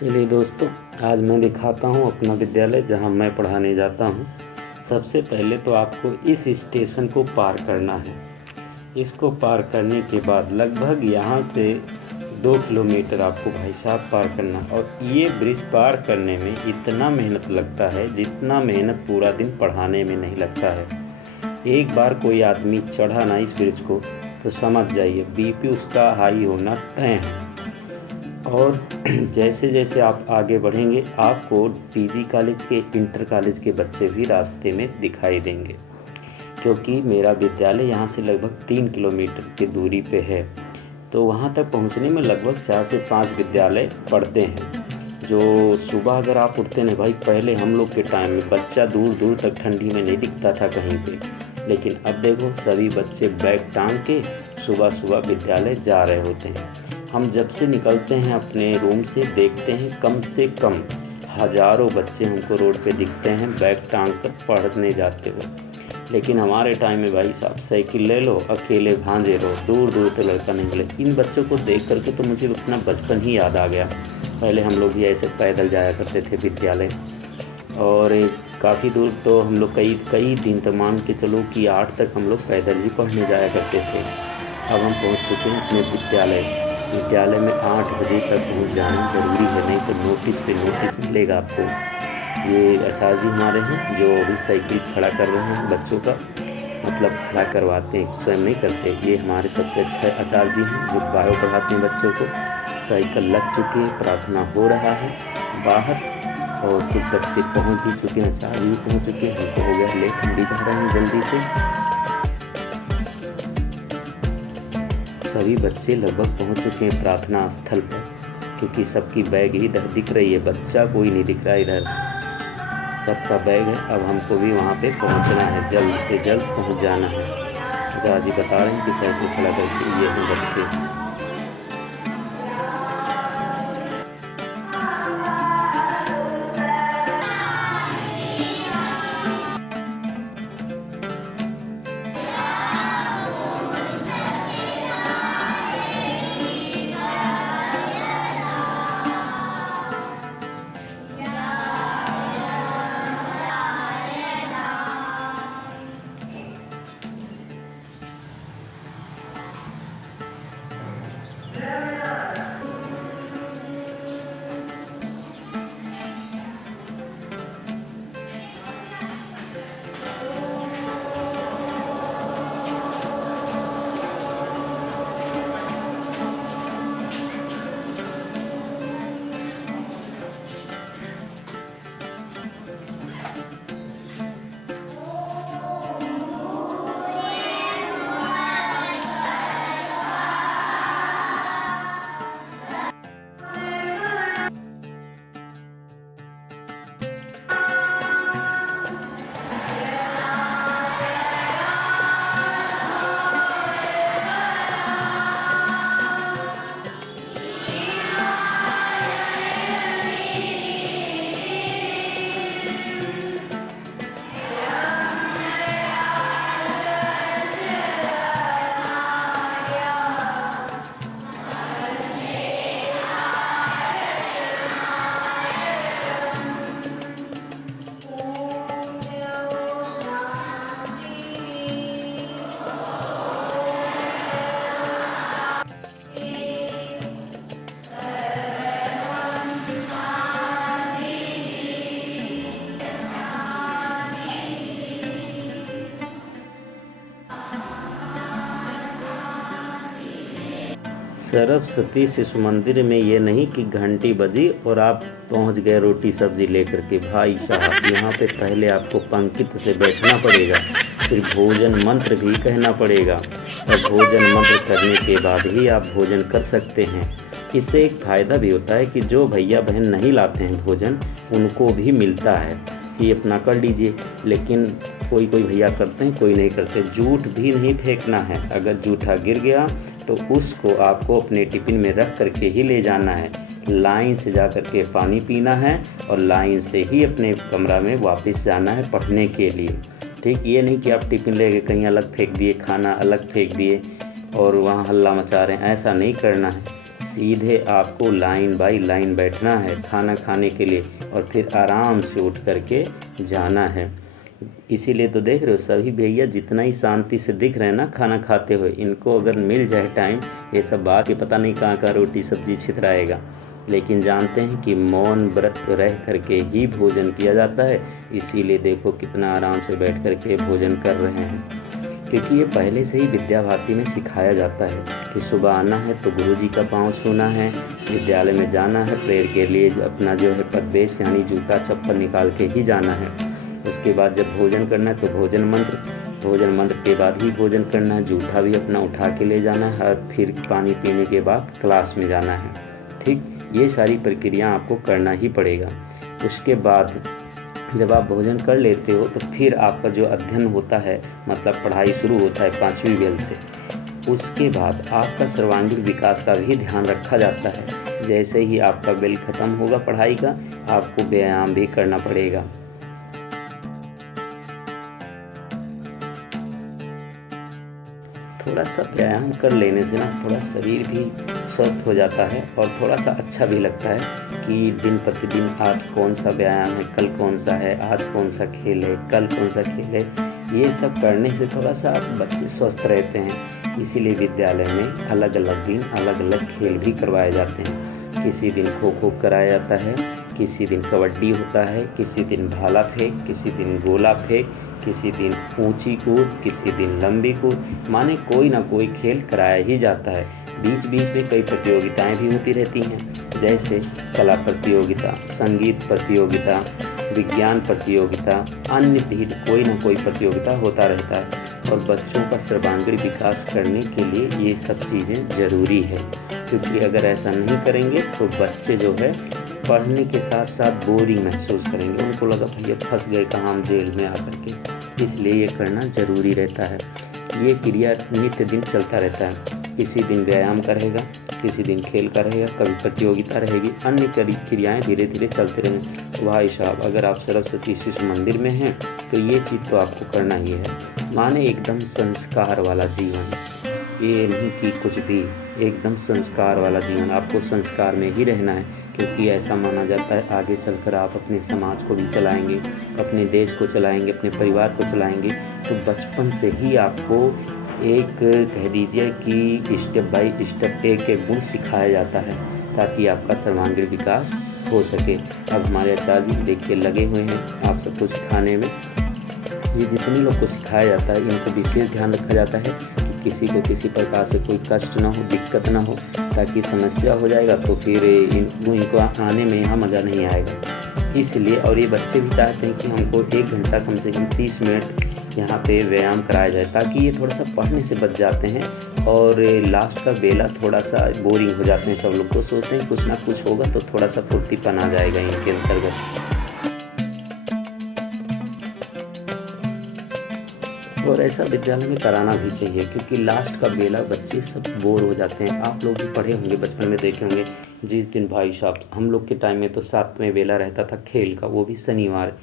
चलिए दोस्तों, आज मैं दिखाता हूँ अपना विद्यालय जहाँ मैं पढ़ाने जाता हूँ। सबसे पहले तो आपको इस स्टेशन को पार करना है। इसको पार करने के बाद लगभग यहाँ से 2 किलोमीटर आपको भाई साहब पार करना। और ये ब्रिज पार करने में इतना मेहनत लगता है जितना मेहनत पूरा दिन पढ़ाने में नहीं लगता है। एक बार कोई आदमी चढ़ा ना इस ब्रिज को तो समझ जाइए बीपी उसका हाई होना तय है। और जैसे जैसे आप आगे बढ़ेंगे आपको पीजी कॉलेज के, इंटर कॉलेज के बच्चे भी रास्ते में दिखाई देंगे, क्योंकि मेरा विद्यालय यहाँ से लगभग 3 किलोमीटर की दूरी पे है। तो वहाँ तक पहुँचने में लगभग 4 से 5 विद्यालय पढ़ते हैं। जो सुबह अगर आप उठते ना भाई, पहले हम लोग के टाइम में बच्चा दूर दूर तक ठंडी में नहीं दिखता था कहीं पे, लेकिन अब देखो सभी बच्चे बैग टांग के सुबह सुबह विद्यालय जा रहे होते हैं। हम जब से निकलते हैं अपने रूम से देखते हैं कम से कम हज़ारों बच्चे हमको रोड पे दिखते हैं बैग टांग कर पढ़ने जाते हुए। लेकिन हमारे टाइम में भाई साहब साइकिल ले लो, अकेले भांजे रहो, दूर दूर तक लड़का नहीं मिले। इन बच्चों को देख करके तो मुझे अपना बचपन ही याद आ गया। पहले हम लोग भी ऐसे पैदल जाया करते थे विद्यालय, और काफ़ी दूर तो हम लोग कई दिन तक मान के चलो कि 8 तक हम लोग पैदल ही पढ़ने जाया करते थे। अब हम पहुँच चुके हैं अपने विद्यालय में 8 बजे तक पहुँच जाना ज़रूरी है, नहीं तो नोटिस पे नोटिस मिलेगा आपको। ये आचार्य जी हमारे हैं जो अभी साइकिल खड़ा कर रहे हैं बच्चों का, मतलब खड़ा करवाते हैं, स्वयं नहीं करते। ये हमारे सबसे अच्छे आचार्य जी हैं जो बायो पढ़ाते हैं बच्चों को। साइकिल लग चुकी है, प्रार्थना हो रहा है बाहर, और कुछ बच्चे पहुँच भी चुके हैं, आचार्य भी पहुँच चुके हैं। हमको हो गया लेट, हम भी जा रहे हैं जल्दी से। सभी बच्चे लगभग पहुंच चुके हैं प्रार्थना स्थल पर, क्योंकि सबकी बैग ही इधर दिख रही है, बच्चा कोई नहीं दिख रहा इधर, सबका बैग है। अब हमको भी वहां पे पहुंचना है, जल्द से जल्द पहुंच जाना है। आचार्य जी बता रहे हैं कि साइकिल खड़ा करके ये हैं बच्चे। सरस्वती शिशु मंदिर में ये नहीं कि घंटी बजी और आप पहुंच गए रोटी सब्जी लेकर के। भाई साहब यहाँ पे पहले आपको पंक्ति से बैठना पड़ेगा, फिर भोजन मंत्र भी कहना पड़ेगा, और भोजन मंत्र करने के बाद ही आप भोजन कर सकते हैं। इससे एक फ़ायदा भी होता है कि जो भैया बहन नहीं लाते हैं भोजन उनको भी मिलता है कि अपना कर लीजिए। लेकिन कोई भैया करते हैं, कोई नहीं करते। जूठ भी नहीं फेंकना है, अगर जूठा गिर गया तो उसको आपको अपने टिफ़िन में रख करके ही ले जाना है। लाइन से जा कर के पानी पीना है और लाइन से ही अपने कमरा में वापस जाना है पढ़ने के लिए। ठीक, ये नहीं कि आप टिफ़िन लेके कहीं अलग फेंक दिए, खाना अलग फेंक दिए और वहाँ हल्ला मचा रहे हैं, ऐसा नहीं करना है। सीधे आपको लाइन बाय लाइन बैठना है खाना खाने के लिए और फिर आराम से उठ करके जाना है। इसीलिए तो देख रहे हो सभी भैया जितना ही शांति से दिख रहे हैं ना खाना खाते हुए, इनको अगर मिल जाए टाइम ये सब बात के पता नहीं कहाँ का रोटी सब्जी छितराएगा, लेकिन जानते हैं कि मौन व्रत रह करके ही भोजन किया जाता है। इसीलिए देखो कितना आराम से बैठ करके भोजन कर रहे हैं, क्योंकि ये पहले से ही विद्या भारती में सिखाया जाता है कि सुबह आना है तो गुरुजी का पाँव छूना है, विद्यालय में जाना है, प्रेयर के लिए अपना जो है पदवेश यानी जूता चप्पल निकाल के ही जाना है। उसके बाद जब भोजन करना है तो भोजन मंत्र के बाद ही भोजन करना है, जूठा भी अपना उठा के ले जाना है और फिर पानी पीने के बाद क्लास में जाना है। ठीक, ये सारी प्रक्रिया आपको करना ही पड़ेगा। उसके बाद जब आप भोजन कर लेते हो तो फिर आपका जो अध्ययन होता है मतलब पढ़ाई शुरू होता है 5वीं बेल से। उसके बाद आपका सर्वांगीण विकास का भी ध्यान रखा जाता है। जैसे ही आपका बेल ख़त्म होगा पढ़ाई का, आपको व्यायाम भी करना पड़ेगा। थोड़ा सा व्यायाम कर लेने से ना थोड़ा शरीर भी स्वस्थ हो जाता है और थोड़ा सा अच्छा भी लगता है कि दिन प्रतिदिन आज कौन सा व्यायाम है, कल कौन सा है, आज कौन सा खेल है, कल कौन सा खेल है। ये सब करने से थोड़ा सा बच्चे स्वस्थ रहते हैं। इसीलिए विद्यालय में अलग अलग दिन अलग अलग खेल भी करवाए जाते हैं। किसी दिन खो खो कराया जाता है, किसी दिन कबड्डी होता है, किसी दिन भाला फेंक, किसी दिन गोला फेंक, किसी दिन ऊंची कूद, किसी दिन लंबी कूद, माने कोई ना कोई खेल कराया ही जाता है। बीच बीच में कई प्रतियोगिताएं भी होती रहती हैं, जैसे कला प्रतियोगिता, संगीत प्रतियोगिता, विज्ञान प्रतियोगिता, अन्य भी कोई ना कोई प्रतियोगिता होता रहता है। और बच्चों का सर्वांगीण विकास करने के लिए ये सब चीज़ें ज़रूरी है, क्योंकि अगर ऐसा नहीं करेंगे तो बच्चे जो है पढ़ने के साथ साथ बोरिंग महसूस करेंगे। उनको लगा भैया फंस गए कहाँ हम जेल में आकर के। इसलिए ये करना ज़रूरी रहता है। ये क्रिया नित्य दिन चलता रहता है। किसी दिन व्यायाम का रहेगा, किसी दिन खेल का रहेगा, कभी प्रतियोगिता रहेगी, अन्य क्रियाएँ धीरे धीरे चलते रहेंगे। भाई साहब अगर आप सरस्वती शिशु मंदिर में हैं तो ये चीज़ तो आपको करना ही है। माने एकदम संस्कार वाला जीवन, ये नहीं कि कुछ भी, एकदम संस्कार वाला जीवन। आपको संस्कार में ही रहना है, क्योंकि ऐसा माना जाता है आगे चलकर आप अपने समाज को भी चलाएंगे, अपने देश को चलाएंगे, अपने परिवार को चलाएंगे। तो बचपन से ही आपको एक कह दीजिए कि स्टेप बाय स्टेप एक एक गुण सिखाया जाता है, ताकि आपका सर्वांगीण विकास हो सके। अब हमारे आचार्य जी देखिए लगे हुए हैं आप सबको सिखाने में। ये जितने लोग को सिखाया जाता है इनको विशेष ध्यान रखा जाता है कि किसी को किसी प्रकार से कोई कष्ट ना हो, दिक्कत ना हो, ताकि समस्या हो जाएगा तो फिर इनको आने में यहाँ मज़ा नहीं आएगा। इसलिए और ये बच्चे भी चाहते हैं कि हमको 1 घंटा कम से कम 30 मिनट यहाँ पे व्यायाम कराया जाए, ताकि ये थोड़ा सा पढ़ने से बच जाते हैं और लास्ट का बेला थोड़ा सा बोरिंग हो जाते हैं। सब लोग को सोचते हैं कुछ ना कुछ होगा तो थोड़ा सा फुर्तीपन आ जाएगा इनके अंतर्गत। और ऐसा विद्यालय में कराना भी चाहिए, क्योंकि लास्ट का बेला बच्चे सब बोर हो जाते हैं। आप लोग भी पढ़े होंगे, बचपन में देखे होंगे। जिस दिन भाई साहब हम लोग के टाइम में तो 7वें बेला रहता था खेल का, वो भी शनिवार।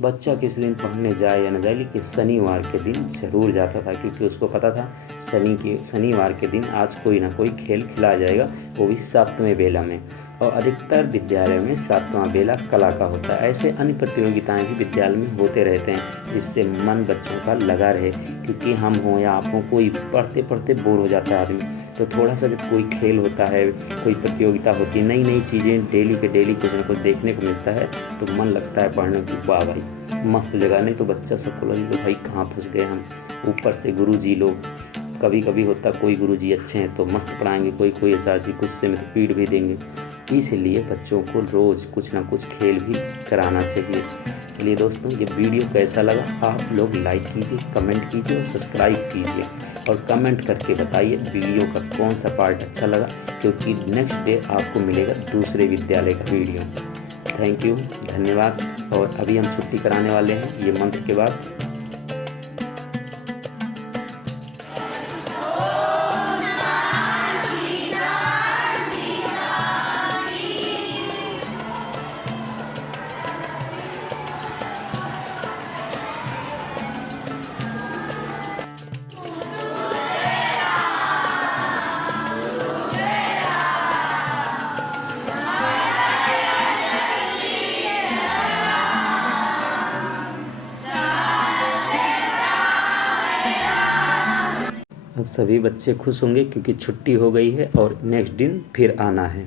बच्चा किसी दिन पढ़ने जाए या न जाए, लेकिन शनिवार के दिन ज़रूर जाता था, क्योंकि उसको पता था शनिवार के दिन आज कोई ना कोई खेल खिलाया जाएगा, वो भी 7वें बेला में। और अधिकतर विद्यालय में 7वां बेला कला का होता है। ऐसे अन्य प्रतियोगिताएं भी विद्यालय में होते रहते हैं, जिससे मन बच्चों का लगा रहे। क्योंकि हम हों या आप हों, कोई पढ़ते पढ़ते बोर हो जाता है आदमी, तो थोड़ा सा जब कोई खेल होता है, कोई प्रतियोगिता होती है, नई नई चीज़ें डेली के डेली कुछ ना कुछ देखने को मिलता है, तो मन लगता है पढ़ने की। वाह भाई मस्त जगह। नहीं तो बच्चा सबको लगेगा भाई कहाँ फंस गए हम। ऊपर से गुरुजी लोग, कभी कभी होता कोई गुरुजी अच्छे हैं तो मस्त पढ़ाएंगे, कोई आचार्य जी गुस्से में तो पीट भी देंगे। इसलिए बच्चों को रोज़ कुछ ना कुछ खेल भी कराना चाहिए। चलिए दोस्तों, ये वीडियो कैसा लगा आप लोग लाइक कीजिए, कमेंट कीजिए और सब्सक्राइब कीजिए, और कमेंट करके बताइए वीडियो का कौन सा पार्ट अच्छा लगा, क्योंकि नेक्स्ट डे आपको मिलेगा दूसरे विद्यालय का वीडियो। थैंक यू, धन्यवाद। और अभी हम छुट्टी कराने वाले हैं ये मंत्र के बाद। अब सभी बच्चे खुश होंगे क्योंकि छुट्टी हो गई है और नेक्स्ट दिन फिर आना है।